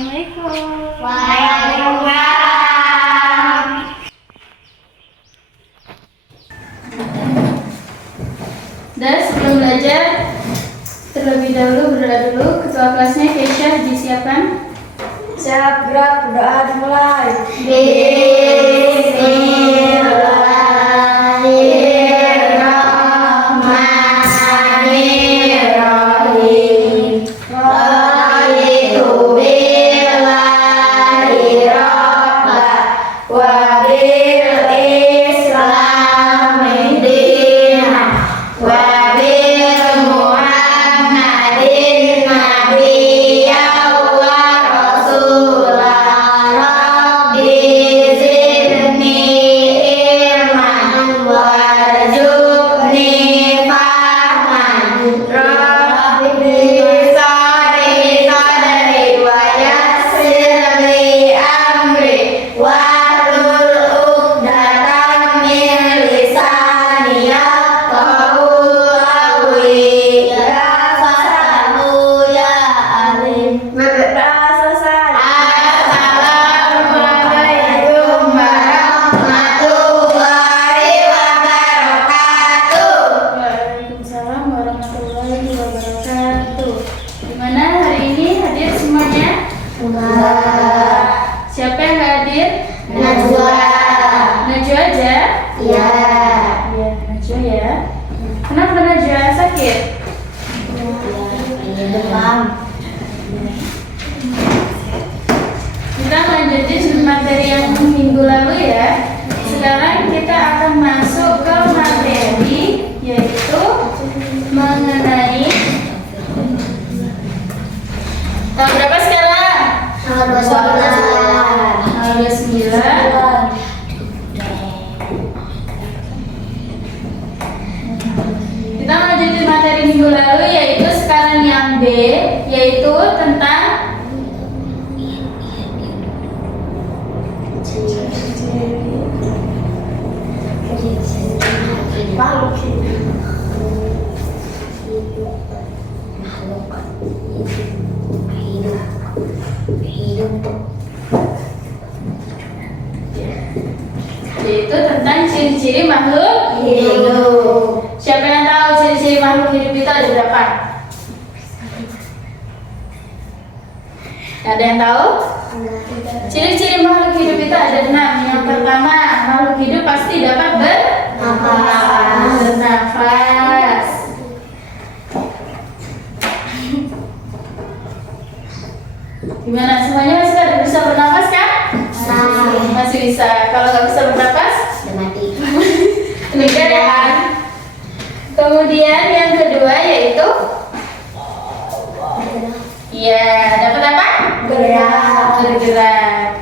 Assalamualaikum. Waalaikumsalam. Dan sebelum belajar, terlebih dahulu berdoa dulu. Ketua kelasnya Keisha disiapkan. Siap, gerak, berdoa dimulai. Bismillahirrahmanirrahim. Raditu billahi rabba wa bil islami dinan wa bil muhammadin nabiyyan wa rasulan. Rabbi zidni ilman warzuqni fahman. Rabbi shrah sadri wa yassir li amri wahlul 'uqdatam min lisani yafqahu qawli. Ya fatahu ya alim. Selesai. Assalamualaikum warahmatullahi wabarakatuh. Waalaikumsalam warahmatullahi wabarakatuh. Gimana hari ini hadir semuanya? Siapa yang nggak hadir? Najwa. Najwa aja? Ya. Iya, Najwa ya. Kenapa Najwa sakit? Demam. Kita lanjutin materi yang minggu lalu ya. Sekarang kita akan masuk ke materi yaitu mengenai tahun berapa sekarang? Tanggal 29. Tanggal 29. Kita lanjutin materi minggu lalu yaitu sekarang yang B, yaitu tentang Makhluk hidup. yaitu tentang ciri-ciri makhluk Hidup. Siapa yang tahu ciri-ciri makhluk hidup itu ada berapa? Ada yang tahu? Ciri-ciri makhluk hidup itu ada 6. Yang pertama, makhluk hidup pasti dapat bernafas. Gimana, semuanya masih bisa bernafas kan? Masih bisa. Kalau nggak bisa bernafas, Mati. meninggal ya kan? Kemudian yang kedua yaitu dapat apa? Bergerak.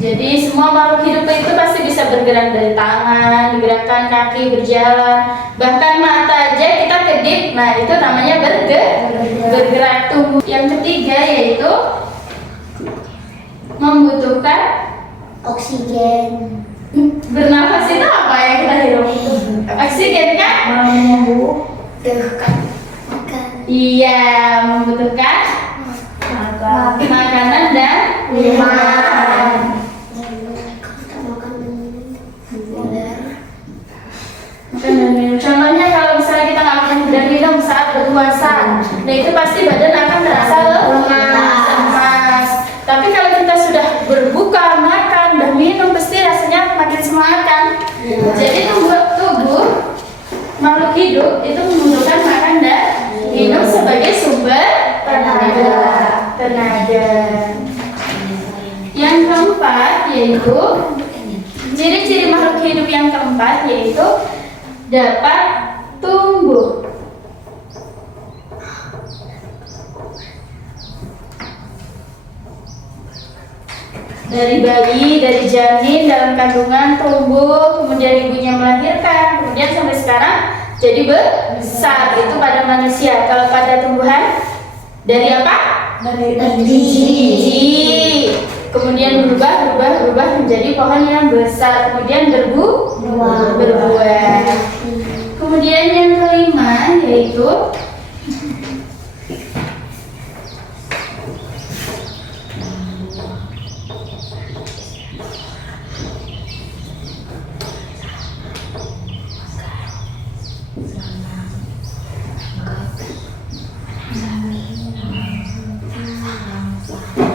Jadi semua makhluk hidup itu pasti bisa bergerak, dari tangan, digerakkan kaki, berjalan, bahkan mata aja kita kedip. Nah, itu namanya bergerak tubuh. Yang ketiga yaitu membutuhkan Oksigen. bernafas. Itu apa yang kita hirup? Oksigen kan? Membutuhkan makan. Iya, membutuhkan makanan dan Minuman. makan dan minum. Contohnya kalau misalnya kita nggak makan dan minum saat berpuasa, nah itu pasti badan akan terasa lemas. Tapi kalau kita sudah berbuka, makan dan minum, pasti rasanya makin semangat kan? Jadi tubuh makhluk hidup itu membutuhkan makan dan minum sebagai sumber tenaga. Yang keempat yaitu ciri-ciri makhluk hidup yang keempat yaitu dapat tumbuh. Dari bayi, dari janin dalam kandungan tumbuh, kemudian ibunya melahirkan, kemudian sampai sekarang jadi besar. Itu pada manusia. Kalau pada tumbuhan dari apa? Dari Biji. Kemudian berubah menjadi pohon yang besar, kemudian berbuah. Kemudian yang kelima yaitu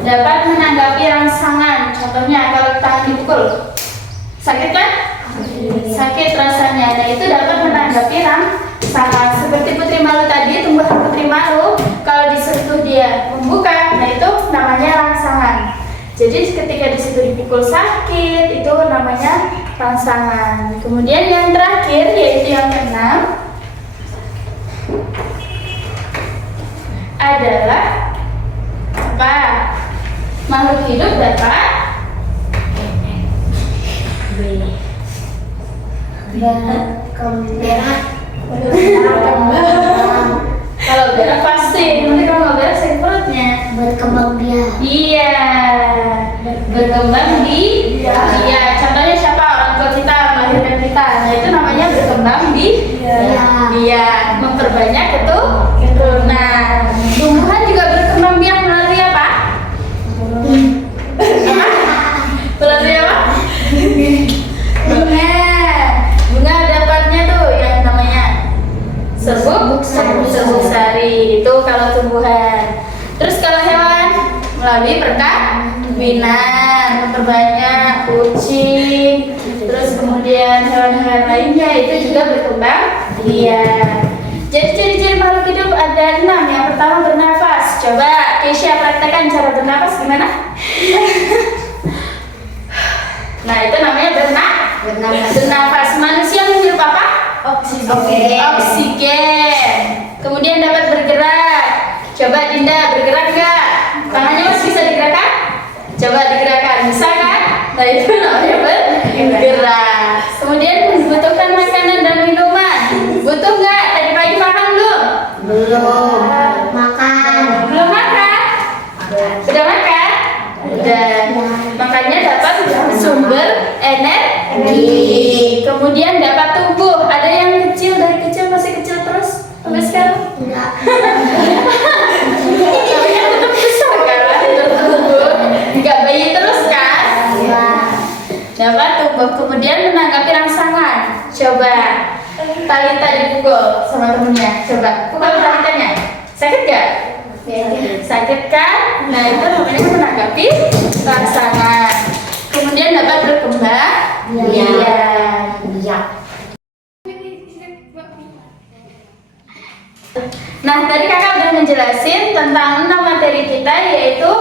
dapat menanggapi rangsangan. Contohnya kalau tangan dipukul, sakit kan? Sakit rasanya. Nah itu dapat menanggapi rangsangan. Seperti putri malu tadi, tumbuhan putri malu kalau disentuh dia membuka, nah itu namanya rangsangan. Jadi ketika disitu dipukul sakit, itu namanya rangsangan. Kemudian yang terakhir yaitu yang keenam adalah apa? Makhluk hidup dapat kalau berak pasti, nanti kalau nggak berak sakit perutnya. Berkembang biak. Iya, berkembang di iya. Contohnya siapa? Orang tua kita melahirkan kita, nah itu namanya berkembang di iya, memperbanyak keturunan. Tumbuhan juga berkembang biak melalui apa? Melalui apa? Bunga dapatnya tuh yang namanya serbuk sari, itu kalau tumbuhan. Terus kalau hewan melalui perkawinan, memperbanyak kucing. Terus kemudian hewan-hewan lainnya itu juga berkembang biak. Jadi ciri-ciri makhluk hidup ada 6. Yang pertama bernafas. Coba Keisha praktekkan cara bernafas gimana? Nah itu namanya bernafas. Manusia menghirup apa? Oksigen. Kemudian dapat bergerak. Coba Dinda bergerak nggak? Tangannya masih bisa digerakkan? Coba digerakkan, bisa kan? Nah itu namanya bergerak. Kemudian membutuhkan makanan dan minuman. Butuh nggak? Tadi pagi makan belum? Belum makan. Belum makan? Sudah makan? Udah. Makanya dapat sumber energi. Kemudian dapat tumbuh. Ada yang kecil, dari kecil masih kecil terus sampai sekarang? Enggak. Tapi kan tetap besar kan? Tetap tumbuh. Nggak bayi terus kan? Dapat tumbuh. Kemudian menanggapi rangsangan. Coba Talita dipukul sama temennya. Coba pukul Talitanya. Sakit gak? Sakit kan? Nah itu namanya menanggapi rangsangan. Kemudian dapat berkembang biak. Nah tadi kakak udah ngejelasin tentang 6 materi kita, yaitu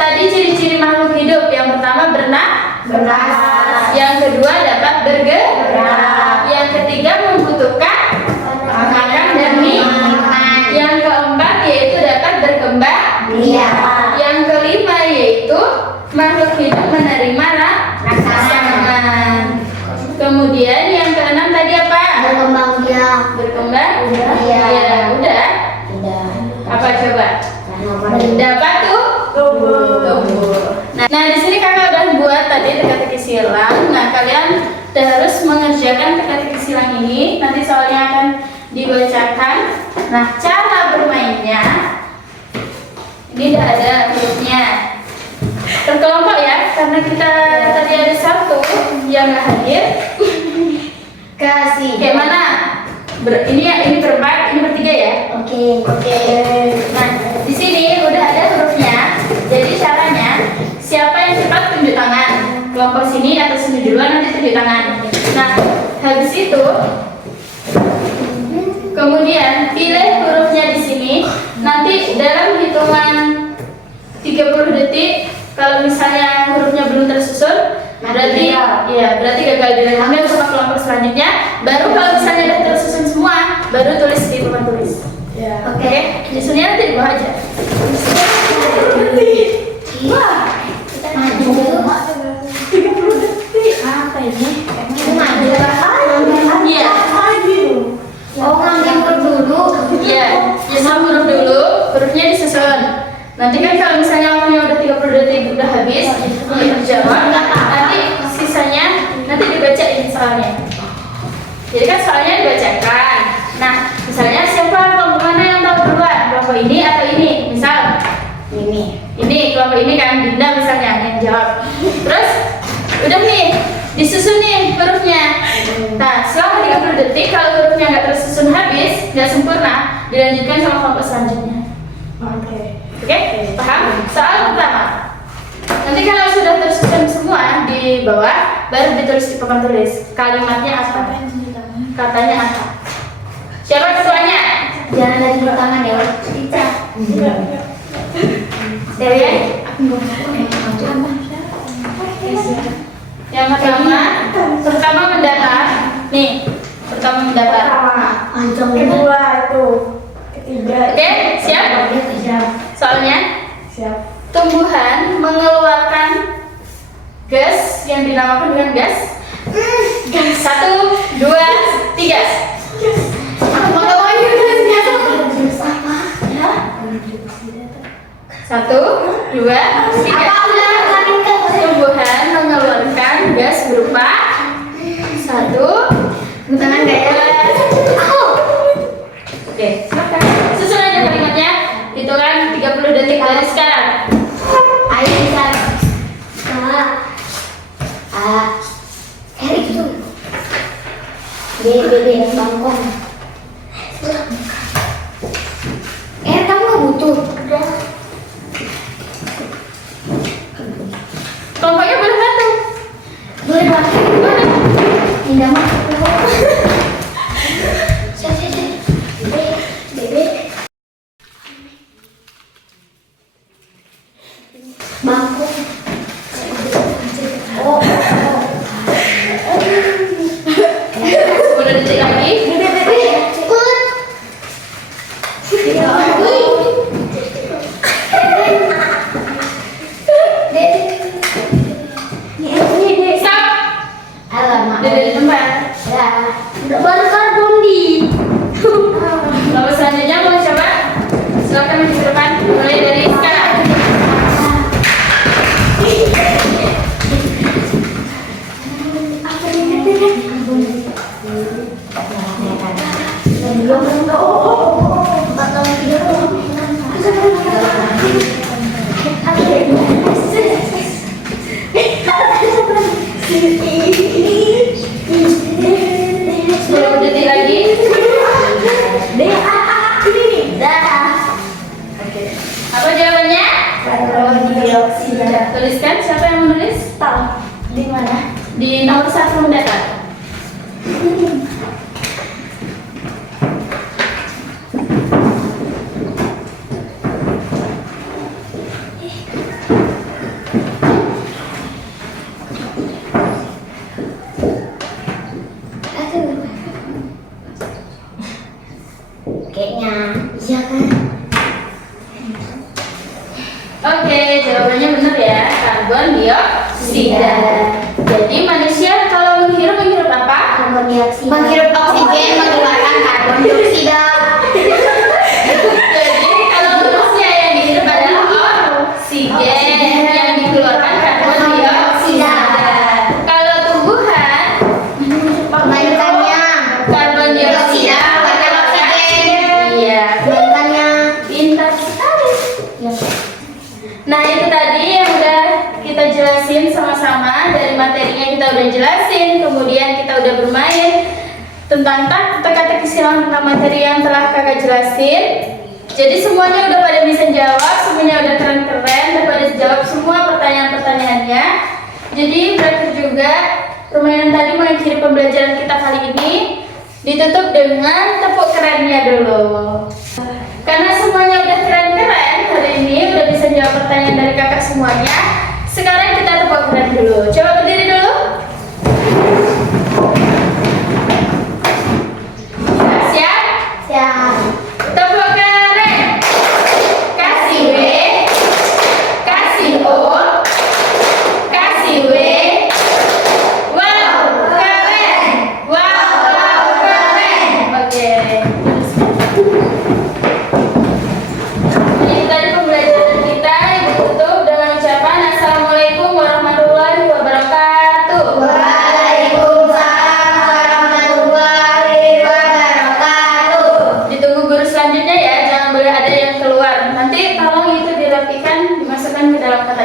tadi ciri-ciri makhluk hidup. Yang pertama bernafas. Yang kedua dapat bergerak. Yang ketiga membutuhkan makan dan minum. Yang keempat yaitu dapat berkembang biak. Yang kelima yaitu makhluk hidup menerima rangsangan. Kemudian yang keenam tadi apa? Berkembang biak. Berkembang Biak. ya udah. Apa coba? Dapat tumbuh. Nah di sini kakak udah buat tadi teka-teki silang. Nah kalian harus mengerjakan teka-teki silang ini. Nanti soalnya akan dibacakan. Nah cara bermainnya ini udah ada hurufnya. Terkelompok ya, karena kita tadi ada satu yang nggak hadir. Kasih. Kayak mana? Ini berempat, ini bertiga ya. Oke. Nah, di sini udah ada hurufnya. Jadi caranya, siapa yang cepat tunjuk tangan. Kelompok sini atau sini duluan, nanti tunjuk tangan. Nah, habis itu kemudian pilih hurufnya di sini. Nanti dalam hitungan 30 detik, kalau misalnya hurufnya belum tersusun, berarti gagal dilanjutkan sama kelompok selanjutnya. Baru kalau misalnya udah tersusun semua, baru tulis di papan tulis. Oke. Disusunnya nanti di bawah aja. Wah, Kita maju. 30 detik. Apa ini? Maju. Iya. Oh, ngambil huruf dulu. Iya, sama huruf dulu, hurufnya disusun. Nanti kan kalau misalnya waktunya udah 30 detik udah habis, dijawab, nanti sisanya nanti dibacain soalnya. Jadi kan soalnya dibacakan. Nah, misalnya siapa Udah nih, disusun nih hurufnya. Nah, selama 30 detik kalau hurufnya nggak tersusun habis, nggak sempurna, dilanjutkan sama kelompok selanjutnya. Oke, paham? Soal pertama. Nanti kalau sudah tersusun semua di bawah, baru ditulis di papan tulis. Kalimatnya apa? Katanya apa? Siapa ketuanya? Jangan lagi tangan ya. Cica. Dewi? Yang pertama mendatar. Nih, pertama mendatar. Kedua itu, ketiga. Oke, siap? Soalnya tumbuhan mengeluarkan gas yang dinamakan dengan gas. 1, 2, 3. Mengeluarkan gasnya. 1, 2, 3. Tumbuhan mengeluarkan gas berupa 1, Tangan nggak ya? Oke, silakan. Susun aja kalimatnya. Hitungan 30 detik dari sekarang. Ayo bisa. Erik tuh. B bangkong. Kamu nggak butuh. Kelompoknya boleh bantu. Boleh banget. Boleh. Indah mah. Siap. B. Bangkong. 10 detik lagi. Cepet. Stop. Alamak. Udah dari tempat. Ya. Udah baru karbon di. Lalu selanjutnya mau coba? Silakan maju ke depan. Mulai dari sekarang. Sepuluh detik lagi. Oke. Apa jawabannya? Tuliskan. Siapa yang menulis? Di mana? Di nomor 1 mendatar. Kayaknya iya kan? Oke, jawabannya benar ya. Karbon dioksida. Jadi manusia kalau menghirup apa? Karbon dioksida. Menghirup oksigen mengeluarkan karbon dioksida. Jadi kalau manusia yang dihirup adalah oksigen, yang dikeluarkan karbon dioksida. Kalau tumbuhan Kebalikannya. karbon dioksida mengeluarkan oksigen. Iya, Kebalikannya. pintar sekali. Nah, itu tadi yang udah kita jelasin sama-sama. Dari materinya kita udah jelasin, kemudian kita udah bermain tentang teka-teki silang tentang materi yang telah kakak jelasin. Jadi semuanya udah pada bisa jawab, semuanya udah keren-keren, udah pada jawab semua pertanyaan-pertanyaannya. Jadi berakhir juga permainan tadi mengakhiri pembelajaran kita kali ini. Ditutup dengan tepuk kerennya dulu. Karena semuanya udah keren-keren hari ini, udah bisa jawab pertanyaan dari kakak semuanya. Sekarang kita tepuk keren dulu. Coba berdiri dulu. Siap? Siap. Tepuk keren. Kasih W, kasih O, kasih W. Wow, keren. Wow, keren. Oke. Ini tadi pembelajaran kita. Ibu tutup dengan ucapan Assalamualaikum warahmatullahi wabarakatuh. Waalaikumsalam warahmatullahi wabarakatuh. Ditunggu guru selanjutnya ya, jangan boleh ada yang keluar. Nanti tolong itu dirapikan, dimasukkan ke dalam kotak